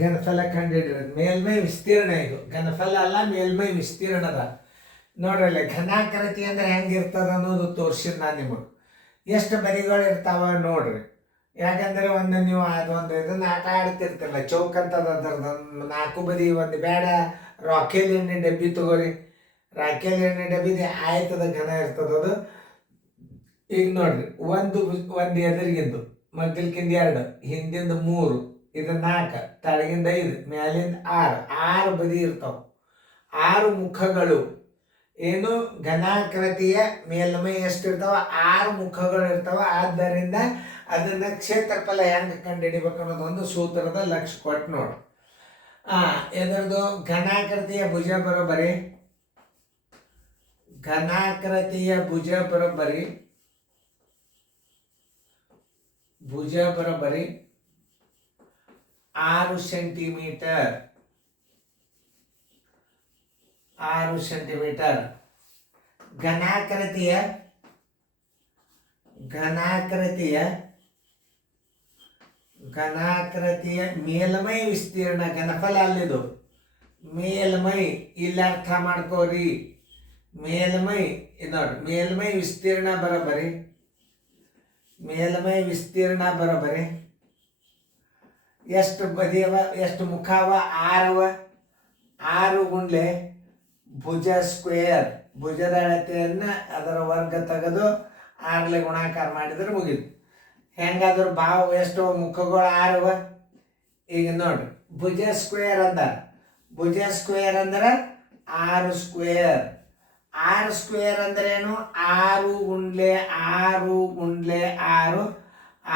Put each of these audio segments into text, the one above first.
ಘನಫಲ ಕಂಡುಹಿಡಿಯೋದು. ಮೇಲ್ಮೈ ವಿಸ್ತೀರ್ಣ ಇದು ಘನಫಲ ಅಲ್ಲ, ಮೇಲ್ಮೈ ವಿಸ್ತೀರ್ಣದ. ನೋಡ್ರಲ್ಲ, ಘನಾಕೃತಿ ಅಂದ್ರೆ ಹೆಂಗಿರ್ತದ ಅನ್ನೋದು ತೋರಿಸಿದ್ ನಾನು ನಿಮಗೆ. ಎಷ್ಟು ಬದಿಗಳು ಇರ್ತಾವ ನೋಡ್ರಿ. ಯಾಕಂದ್ರೆ ಒಂದು ನೀವು ಅದೊಂದು ಇದನ್ನ ಆಟ ಆಡ್ತಿರ್ತಿರಲ್ಲ, ಚೌಕ್ ಅಂತದ ಅದ್ರದ್ದು 4 ಬದಿ. ಒಂದು ಬೇಡ ರಾಕೆಲ್ ಎಣ್ಣೆ ಡಬ್ಬಿ ತಗೋರಿ, ರಾಕೆಲ್ ಎಣ್ಣೆ ಡಬ್ಬಿದೆ ಆಯ್ತದ ಘನ ಇರ್ತದದು. ಈಗ ನೋಡ್ರಿ, ಒಂದು ಎದುರಿಗಿಂದು ಮಗ್ಗಲ್ಕಿಂದ 2, ಹಿಂದಿಂದ 3, ಇದು 4, ತಳಗಿಂದ 5, ಮ್ಯಾಲಿಂದ 6 ಬದಿ ಇರ್ತಾವ. 6 ಮುಖಗಳು. ಏನು ಘನಾಕೃತಿಯ ಮೇಲ್ಮೈ ಎಷ್ಟಿರ್ತಾವ? 6 ಮುಖಗಳು ಇರ್ತಾವ. ಆದ್ದರಿಂದ ಅದನ್ನ ಕ್ಷೇತ್ರಫಲ ಹೆಂಗೆ ಕಂಡುಹಿಡಿಬೇಕು ಅನ್ನೋದೊಂದು ಸೂತ್ರದ ಲಕ್ಷ್ಯ ಕೊಟ್ಟು ನೋಡ್ರಿ. ಎದರದು ಘನಾಕೃತಿಯ ಭುಜ ಬರೋಬ್ಬರಿ, ಘನಾಕೃತಿಯ ಭುಜ ಬರೋಬ್ಬರಿ 6 ಸೆಂಟಿಮೀಟರ್. 6 ಸೆಂಟಿಮೀಟರ್. ಘನಾಕೃತಿಯ ಮೇಲ್ಮೈ ವಿಸ್ತೀರ್ಣ, ಘನಫಲ ಅಲ್ಲಿದು ಮೇಲ್ಮೈ. ಇಲ್ಲಿ ಅರ್ಥ ಮಾಡ್ಕೋರಿ, ಮೇಲ್ಮೈ ನೋಡ್ರಿ, ಮೇಲ್ಮೈ ವಿಸ್ತೀರ್ಣ ಬರೋಬ್ಬರಿ, ಮೇಲ್ಮೈ ವಿಸ್ತೀರ್ಣ ಬರೋಬ್ಬರಿ ಎಷ್ಟು ಬದಿಯವ, ಎಷ್ಟು ಮುಖ ಅವ? 6 ಅವ. 6 ಗುಂಡ್ಲೆ ಭುಜ ಸ್ಕ್ವೇರ್. ಭುಜದ ಅಳತೆಯನ್ನು ಅದರ ವರ್ಗ ತೆಗೆದು 6ಲೆ ಗುಣಾಕಾರ ಮಾಡಿದ್ರೆ ಮುಗಿತು. ಹೆಂಗಾದ್ರು ಭಾವ ಎಷ್ಟು ಮುಖಗಳು 6 ಅವ. ಈಗ ನೋಡ್ರಿ, ಭುಜ ಸ್ಕ್ವೇರ್ ಭುಜ ಸ್ಕ್ವೇರ್ ಅಂದ್ರೆ 6 ಸ್ಕ್ವೇರ್. 6 ಸ್ಕ್ವೇರ್ ಅಂದ್ರೆ ಏನು? 6 ಗುಂಡ್ಲೆ 6 ಗುಂಡ್ಲೆ 6,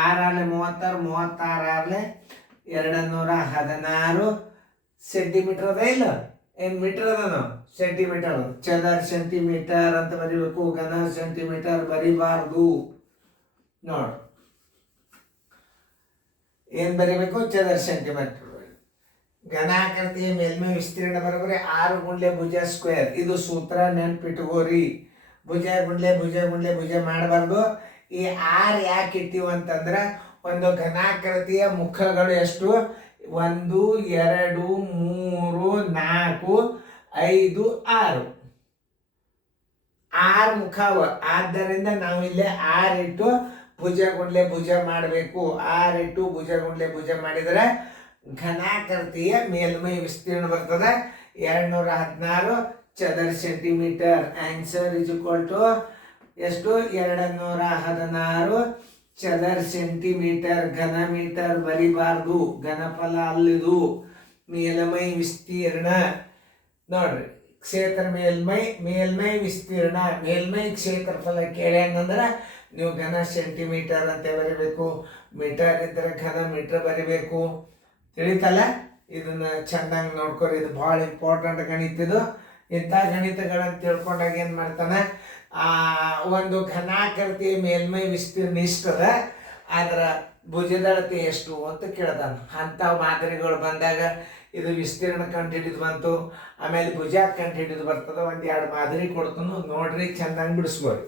6 36, 36 216 ಸೆಂಟಿಮೀಟರ್ ಅದ ಇಲ್ಲ? ಏನು ಮೀಟರ್ ಅದ? ಸೆಂಟಿಮೀಟರ್. ಚದರ ಸೆಂಟಿಮೀಟರ್ ಅಂತ ಬರೀಬೇಕು, ಘನ ಸೆಂಟಿಮೀಟರ್ ಬರಿಬಾರ್ದು. ನೋಡು, ಏನು ಬರಿಬೇಕು? ಚದರ ಸೆಂಟಿಮೀಟರ್. ಘನಾಕೃತಿಯ ಮೇಲ್ಮೈ ವಿಸ್ತೀರ್ಣ ಬರೋಬ್ಬರಿ 6 ಗುಂಡ್ಲೆ ಭುಜ ಸ್ಕ್ವೇರ್. ಇದು ಸೂತ್ರ ನೆನ್ಪಿಟ್ಕೋರಿ. ಭುಜ ಗುಂಡ್ಲೆ ಭುಜ ಮಾಡಬಾರ್ದು. ಈ 6 ಯಾಕೆ ಇಟ್ಟಿವು ಅಂತಂದ್ರೆ, ಒಂದು ಘನಾಕೃತಿಯ ಮುಖಗಳು ಎಷ್ಟು? 1 2 3 4 5 6 6 ಮುಖವ. ಆದ್ದರಿಂದ ನಾವು ಇಲ್ಲಿ 6 ಇಟ್ಟು ಭುಜ ಗುಂಡ್ಲೆ ಭುಜ ಮಾಡಬೇಕು. 6 ಇಟ್ಟು ಭುಜ ಗುಂಡ್ಲೆ ಭುಜ ಮಾಡಿದರೆ ಘನಾಕೃತಿಯ ಮೇಲ್ಮೈ ವಿಸ್ತೀರ್ಣ ಬರ್ತದೆ 216 ಚದರ centimetre. Answer is equal to ಎಷ್ಟು? 216 ಚದರ ಸೆಂಟಿಮೀಟರ್. ಘನ ಮೀಟರ್ ಬರಿಬಾರ್ದು, ಘನಫಲ ಅಲ್ಲಿದು. ಮೇಲ್ಮೈ ವಿಸ್ತೀರ್ಣ ನೋಡ್ರಿ, ಕ್ಷೇತ್ರ ಮೇಲ್ಮೈ ವಿಸ್ತೀರ್ಣ, ಮೇಲ್ಮೈ ಕ್ಷೇತ್ರಫಲ ಕೇಳ್ಯಾಂಗಂದ್ರೆ ನೀವು ಘನ ಸೆಂಟಿಮೀಟರ್ ಅಂತ ಬರಿಬೇಕು. ಮೀಟರ್ ಇದ್ರೆ ಘನ ಮೀಟರ್ ಬರಿಬೇಕು. ತಿಳಿತಲ್ಲ? ಇದನ್ನ ಚೆನ್ನಾಗಿ ನೋಡ್ಕೊರಿ. ಇದು ಭಾಳ ಇಂಪಾರ್ಟೆಂಟ್ ಗಣಿತ ಇದು. ಇಂಥ ಗಣಿತಗಳನ್ನು ತಿಳ್ಕೊಂಡಾಗ ಏನು ಮಾಡ್ತಾನೆ, ಒಂದು ಘನಾಕೃತಿಯ ಮೇಲ್ಮೈ ವಿಸ್ತೀರ್ಣ ಇಷ್ಟದ, ಅದರ ಭುಜದಳತೆ ಎಷ್ಟು ಅಂತ ಕೇಳ್ತಾನೆ. ಅಂಥ ಮಾದರಿಗಳು ಬಂದಾಗ ಇದು ವಿಸ್ತೀರ್ಣ ಕಂಡು ಹಿಡಿದು ಬಂತು, ಆಮೇಲೆ ಭುಜ ಕಂಡು ಹಿಡಿದು ಬರ್ತದೆ. 1-2 ಮಾದರಿ ಕೊಡ್ತಾನು, ನೋಡ್ರಿ, ಚೆನ್ನಾಗಿ ಬಿಡಿಸ್ಬೋದು.